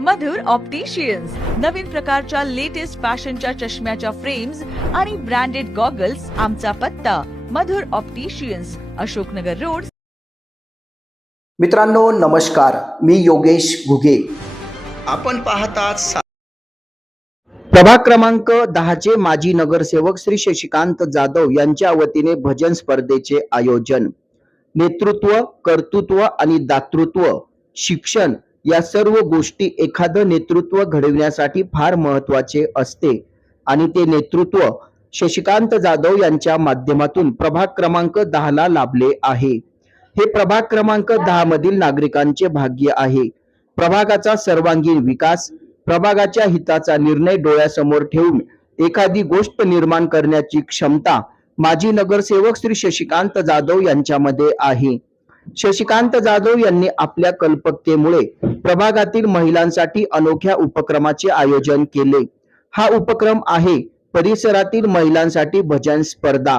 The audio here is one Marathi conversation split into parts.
मधुर ऑप्टिशियन्स नवीन प्रकारच्या लेटेस्ट फॅशनच्या चष्म्याच्या फ्रेम्स आणि ब्रँडेड गॉगल्स आमचा पत्ता. Madhur opticians Ashoknagar road. मित्रांनो नमस्कार. मी योगेश घुगे. आपण पाहतात प्रभाग क्रमांक दहाचे माजी नगरसेवक श्री शशिकांत जाधव यांच्या वतीने भजन स्पर्धेचे आयोजन. नेतृत्व कर्तृत्व आणि दातृत्व शिक्षण या सर्व गोष्टी एखादं नेतृत्व घडविण्यासाठी फार महत्त्वाचे असते. आणि ते नेतृत्व शशिकांत जाधव यांच्या माध्यमातून प्रभाग क्रमांक दहाला लाभले आहे. हे प्रभाग क्रमांक दहा मधील नागरिकांचे भाग्य आहे. प्रभागाचा सर्वांगीण विकास प्रभागाच्या हिताचा निर्णय डोळ्यासमोर ठेवून एखादी गोष्ट निर्माण करण्याची क्षमता माजी नगरसेवक श्री शशिकांत जाधव यांच्यामध्ये आहे. शशिकांत जाधव यांनी आपल्या कल्पकतेमुळे प्रभागातील महिलांसाठी अनोख्या उपक्रमाचे आयोजन केले. हा उपक्रम आहे परिसरातील महिलांसाठी भजन स्पर्धा.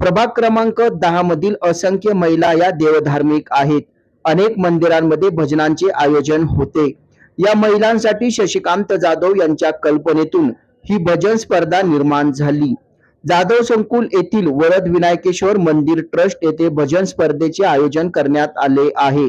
प्रभाग क्रमांक दहा मधील असंख्य महिला या देवधार्मिक आहेत. अनेक मंदिरांमध्ये भजनांचे आयोजन होते. या महिलांसाठी शशिकांत जाधव यांच्या कल्पनेतून ही भजन स्पर्धा निर्माण झाली. जाधव संकुल येथील वरद विनायकेश्वर मंदिर ट्रस्ट येथे भजन स्पर्धेचे आयोजन करण्यात आले आहे.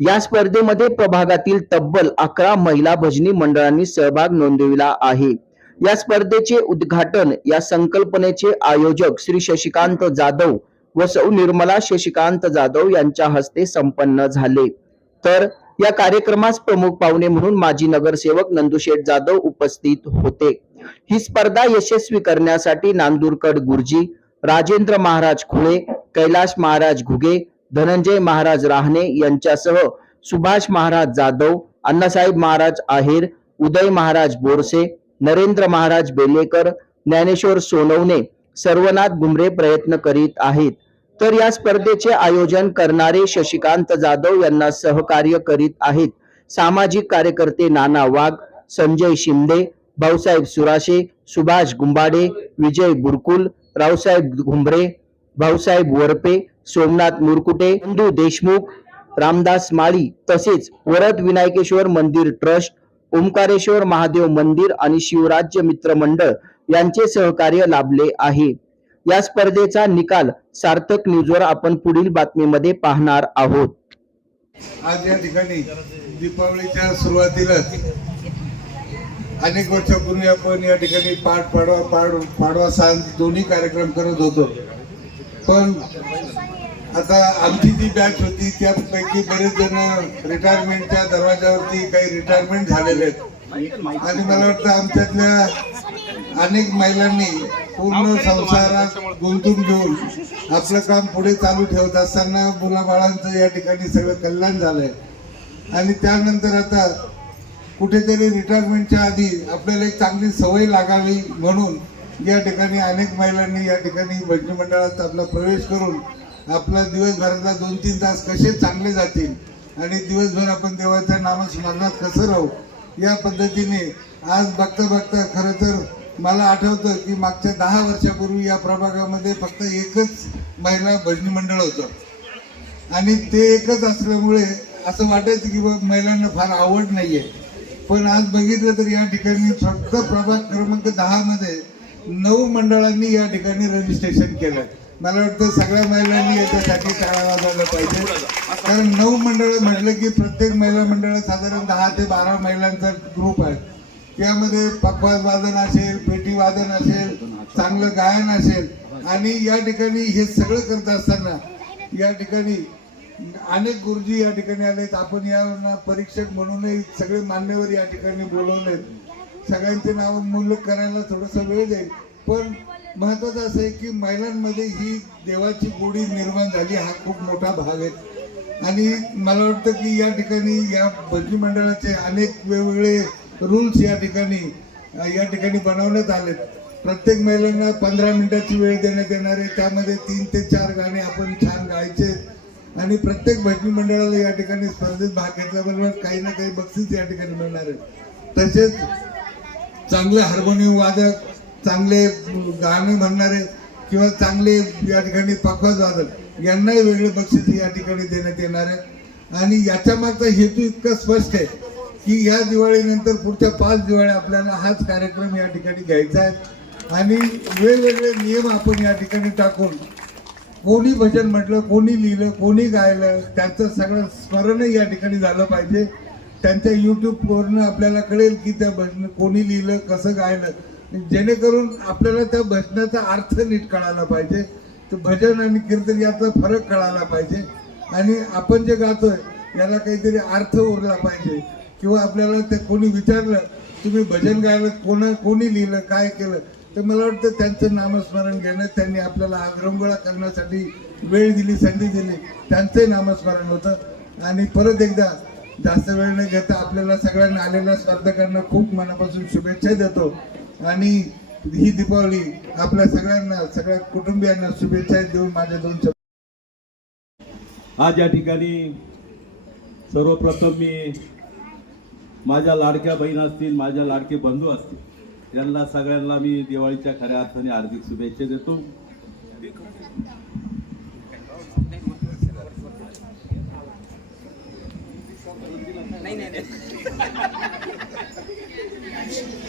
या स्पर्धेमध्ये प्रभागातील तब्बल अकरा महिला भजनी मंडळांनी सहभाग नोंदविला आहे. या स्पर्धेचे उद्घाटन या संकल्पनेचे आयोजक श्री शशिकांत जाधव व सौ निर्मला शशिकांत जाधव यांच्या हस्ते संपन्न झाले. तर या कार्यक्रमास प्रमुख पाहुणे म्हणून माजी नगरसेवक नंदुशेठ जाधव उपस्थित होते. ही स्पर्धा यशस्वी करण्यासाठी नांदूरकड गुरुजी राजेंद्र महाराज खुळे कैलाश महाराज घुगे धनंजय महाराज राहणे यांच्यासह सुभाष महाराज जाधव अण्णासाहेब महाराज आहेर उदय महाराज बोरसे नरेंद्र महाराज बेलेकर ज्ञानेश्वर सोनवणे सर्वनाथ गुमरे प्रयत्न करीत आहेत. तर या स्पर्धेचे आयोजन करणारे शशिकांत जाधव यांना सहकार्य करीत आहेत. सामाजिक कार्यकर्ते नाना वाघ संजय शिंदे भाऊसाहेब सुराशे सुभाष गुंबाडे विजय बुरकुल रावसाहेब घुंबरे भाऊसाहेब वरपे सोमनाथ मुरकुटे हिंदू देशमुख रामदास माळी तसेच वरद विनायकेश्वर मंदिर ट्रस्ट ओंकारेश्वर महादेव मंदिर आणि शिवराज्य मित्र मंडळ यांचे सहकार्य लाभले आहे. या स्पर्धेचा निकाल सार्थक न्यूजवर आपण पुढील बातमीमध्ये पाहणार आहोत. आज या ठिकाणी दीपावलीच्या सुरुवातीलाच अनेक वर्षापूर्वी आपण या ठिकाणी पाठ पाडवा पाड पाडवा सांग दोन्ही कार्यक्रम करत होतो. पण आता आमची जी बॅच होती त्यापैकी बरेच जण रिटायरमेंटच्या दरवाजावरती काही रिटायरमेंट झालेले आहेत. आणि मला वाटतं आमच्यातल्या अनेक महिलांनी पूर्ण संसारात गुंतून घेऊन आपलं काम पुढे चालू ठेवत असताना मुलाबाळांचं या ठिकाणी सगळं कल्याण झालंय. आणि त्यानंतर आता कुठेतरी रिटायरमेंटच्या आधी आपल्याला एक चांगली सवय लागावी म्हणून या ठिकाणी अनेक महिलांनी या ठिकाणी मंत्रिमंडळात आपला प्रवेश करून आपला दिवसभरातला दोन तीन तास कसे चांगले जातील आणि दिवसभर आपण देवाच्या नामस्मरणात कसं राहू या पद्धतीने आज बघता बघता खरं तर मला आठवतं की मागच्या दहा वर्षापूर्वी या प्रभागामध्ये फक्त एकच महिला भजनी मंडळ होतं. आणि ते एकच असल्यामुळे असं वाटायचं की महिलांना फार आवड नाही आहे पण आज बघितलं तर या ठिकाणी फक्त प्रभाग क्रमांक दहा मध्ये नऊ मंडळांनी या ठिकाणी रजिस्ट्रेशन केलं मला वाटतं सगळ्या महिलांनी याच्यासाठी टाळा वाजवलं पाहिजे. कारण नऊ मंडळ म्हटलं की प्रत्येक महिला मंडळ साधारण दहा ते बारा महिलांचा ग्रुप आहे. त्यामध्ये पखवाज वादन असेल पेटी वादन असेल चांगलं गायन असेल. आणि या ठिकाणी हे सगळं करत असताना या ठिकाणी अनेक गुरुजी या ठिकाणी आलेत. आपण या परीक्षक म्हणूनही सगळे मान्यवर या ठिकाणी बोलवलेत. सगळ्यांचे नाव मूल्य करायला थोडासा वेळ जाईल. पण महत्वाचं असं आहे की महिलांमध्ये ही देवाची गोडी निर्माण झाली हा खूप मोठा भाग आहे. आणि मला वाटतं की या ठिकाणी या भजनी मंडळाचे अनेक वेगवेगळे रूल्स या ठिकाणी या ठिकाणी बनवण्यात आलेत. प्रत्येक महिलांना पंधरा मिनिटाची वेळ देण्यात येणार आहे. त्यामध्ये तीन ते चार गाणे आपण छान गायचे. आणि प्रत्येक भजनी मंडळाला या ठिकाणी स्पर्धेत भाग घेतल्याबरोबर काही ना काही बक्षीस या ठिकाणी मिळणार आहे. तसेच चांगले हार्मोनियम वादक चांगले गाणे म्हणणारे किंवा चांगले या ठिकाणी पखवाज वादक यांनाही वेगळे बक्षीस या ठिकाणी देण्यात येणार आहे. आणि याच्या मागचा हेतू इतका स्पष्ट आहे की या दिवाळीनंतर पुढच्या पाच दिवाळी आपल्याला हाच कार्यक्रम या ठिकाणी घ्यायचा आहे. आणि वेगवेगळे नियम आपण या ठिकाणी टाकून कोणी भजन म्हटलं कोणी लिहिलं कोणी गायलं त्यांचं सगळं स्मरणही या ठिकाणी झालं पाहिजे. त्यांच्या यूट्यूबवरनं आपल्याला कळेल की त्या भजन कोणी लिहिलं कसं गायलं. जेणेकरून आपल्याला त्या भजनाचा अर्थ नीट कळायला पाहिजे. तर भजन आणि कीर्तन याचा फरक कळायला पाहिजे. आणि आपण जे गातोय याला काहीतरी अर्थ उरला पाहिजे. किंवा आपल्याला ते कोणी विचारलं तुम्ही भजन गायलं कोणा कोणी लिहिलं काय केलं? तर मला वाटतं त्यांचं नामस्मरण घेणं त्यांनी आपल्याला आग्रंगोळा करण्यासाठी वेळ दिली संधी दिली त्यांचंही नामस्मरण होतं. आणि परत एकदा जास्त वेळ न घेता आपल्याला सगळ्यांना आलेल्या स्पर्धकांना खूप मनापासून शुभेच्छा देतो. आणि ही दीपावली आपल्या सगळ्यांना सगळ्या कुटुंबियांना शुभेच्छा देऊन माझ्या दोन शब्द आज या ठिकाणी सर्वप्रथम मी माझ्या लाडक्या बहीण असतील माझ्या लाडके बंधू असतील त्यांना सगळ्यांना मी दिवाळीच्या खऱ्या अर्थाने हार्दिक शुभेच्छा देतो.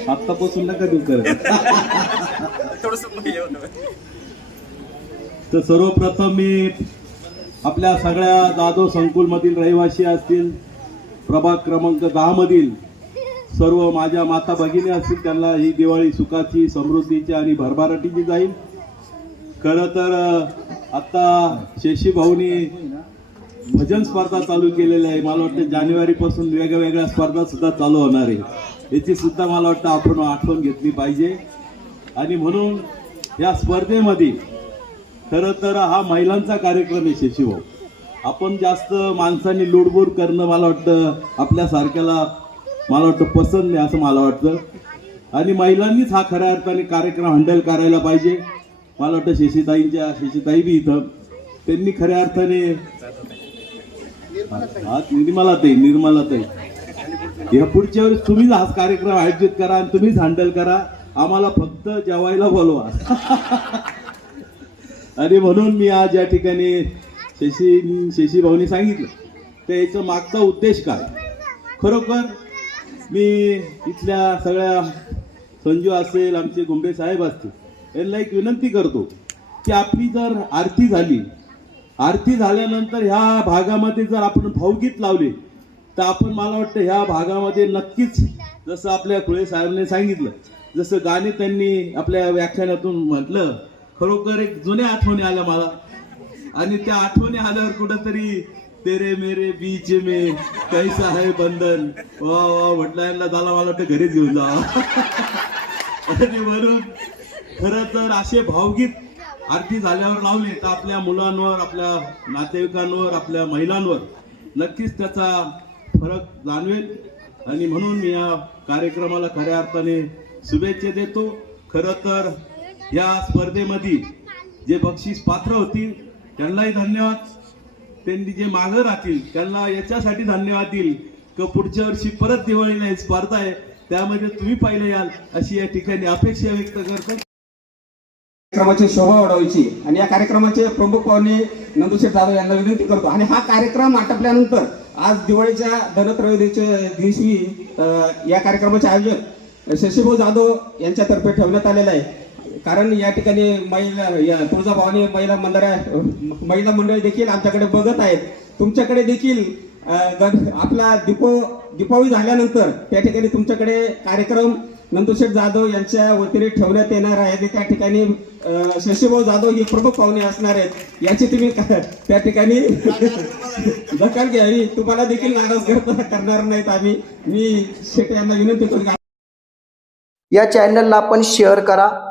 आत्तापासून नका देऊ तर सर्वप्रथम मी आपल्या सगळ्या जाधव संकुलमधील रहिवासी असतील प्रभाग क्रमांक दहा मधील सर्व माझ्या माता भगिनी असतील त्यांना ही दिवाळी सुखाची समृद्धीची आणि भरभराटीची जाईल. खरं तर आत्ता शेशी भाऊनी भजन स्पर्धा चालू केलेल्या आहे. मला वाटतं जानेवारीपासून वेगळ्या वेगळ्या स्पर्धा सुद्धा चालू होणार आहे. याची सुद्धा मला वाटतं आपण आठवण घेतली पाहिजे. आणि म्हणून या स्पर्धेमध्ये खरं तर हा महिलांचा कार्यक्रम आहे शेशी भाऊ. आपण जास्त माणसांनी लुडबुड करणं मला वाटतं आपल्यासारख्याला मला वाटतं पसंत नाही असं मला वाटतं. आणि महिलांनीच हा खऱ्या अर्थाने कार्यक्रम हँडल करायला पाहिजे. मला वाटतं शशीताईंच्या शशीताई बी इथं. त्यांनी खऱ्या अर्थाने हा निर्मलाताई ते या पुढच्या वेळेस तुम्हीच हा कार्यक्रम आयोजित करा आणि तुम्हीच हँडल करा. आम्हाला फक्त जेवायला बोलवा. आणि म्हणून मी आज या ठिकाणी शशी शशी भाऊनी सांगितलं. तर याचं मागचा उद्देश काय? खरोखर मी इथल्या सगळ्या संजू असेल आमचे गुंबे साहेब असतील यांना एक विनंती करतो की आपली जर आरती झाली आरती झाल्यानंतर ह्या भागामध्ये जर आपण भावगीत लावले तर आपण मला वाटतं ह्या भागामध्ये नक्कीच जसं आपल्या खुळे साहेबांनी सांगितलं जसं गाणे त्यांनी आपल्या व्याख्यानातून म्हटलं खरोखर एक जुन्या आठवणी आल्या मला. आणि त्या आठवणी आल्यावर कुठंतरी तेरे मेरे बीच में कैसा है बंधन वा वा म्हटलं यांना झाला मला वाटतं घरीच घेऊन जा. आणि म्हणून खरं तर असे भावगीत आरती झाल्यावर लावले तर आपल्या मुलांवर आपल्या नातेवाईकांवर आपल्या महिलांवर नक्कीच त्याचा फरक जाणवेल. आणि म्हणून मी या कार्यक्रमाला खऱ्या अर्थाने शुभेच्छा देतो. खरं तर या स्पर्धेमध्ये जे बक्षीस पात्र होतील त्यांनाही धन्यवाद. त्यांनी जे मागं राहतील त्यांना याच्यासाठी धन्यवाद देईल. की पुढच्या वर्षी परत दिवाळीला स्पर्धा आहे. त्यामध्ये तुम्ही पाहिलं याल अशी या ठिकाणी अपेक्षा व्यक्त करतो. कार्यक्रमाची शोभा वाढवायची. आणि या कार्यक्रमाचे प्रमुख पाहुणे नंदुशेठ जाधव यांना विनंती करतो. आणि हा कार्यक्रम आटपल्यानंतर आज दिवाळीच्या धनत्रयोदशीच्या दिवशी या कार्यक्रमाचे आयोजन शशीभाऊ जाधव यांच्यातर्फे ठेवण्यात आलेलं आहे. कारण या ठिकाणी महिला या तुळजाभवानी महिला मंदिरा महिला मंडळ देखील आमच्याकडे बघत आहेत. तुमच्याकडे देखील आपला दीपो दीपावली झाल्यानंतर त्या ठिकाणी तुमच्याकडे कार्यक्रम नंदुशेठ जाधव यांच्या वतीने ठेवण्यात येणार आहे त्या ठिकाणी शशीभाऊ जाधव हे प्रमुख पाहुणे असणार आहेत. याची तुम्ही त्या ठिकाणी दखल घ्यावी तुम्हाला देखील नाराज करणार नाहीत आम्ही. मी शेटे यांना विनंती करतो या चॅनलला आपण शेअर करा.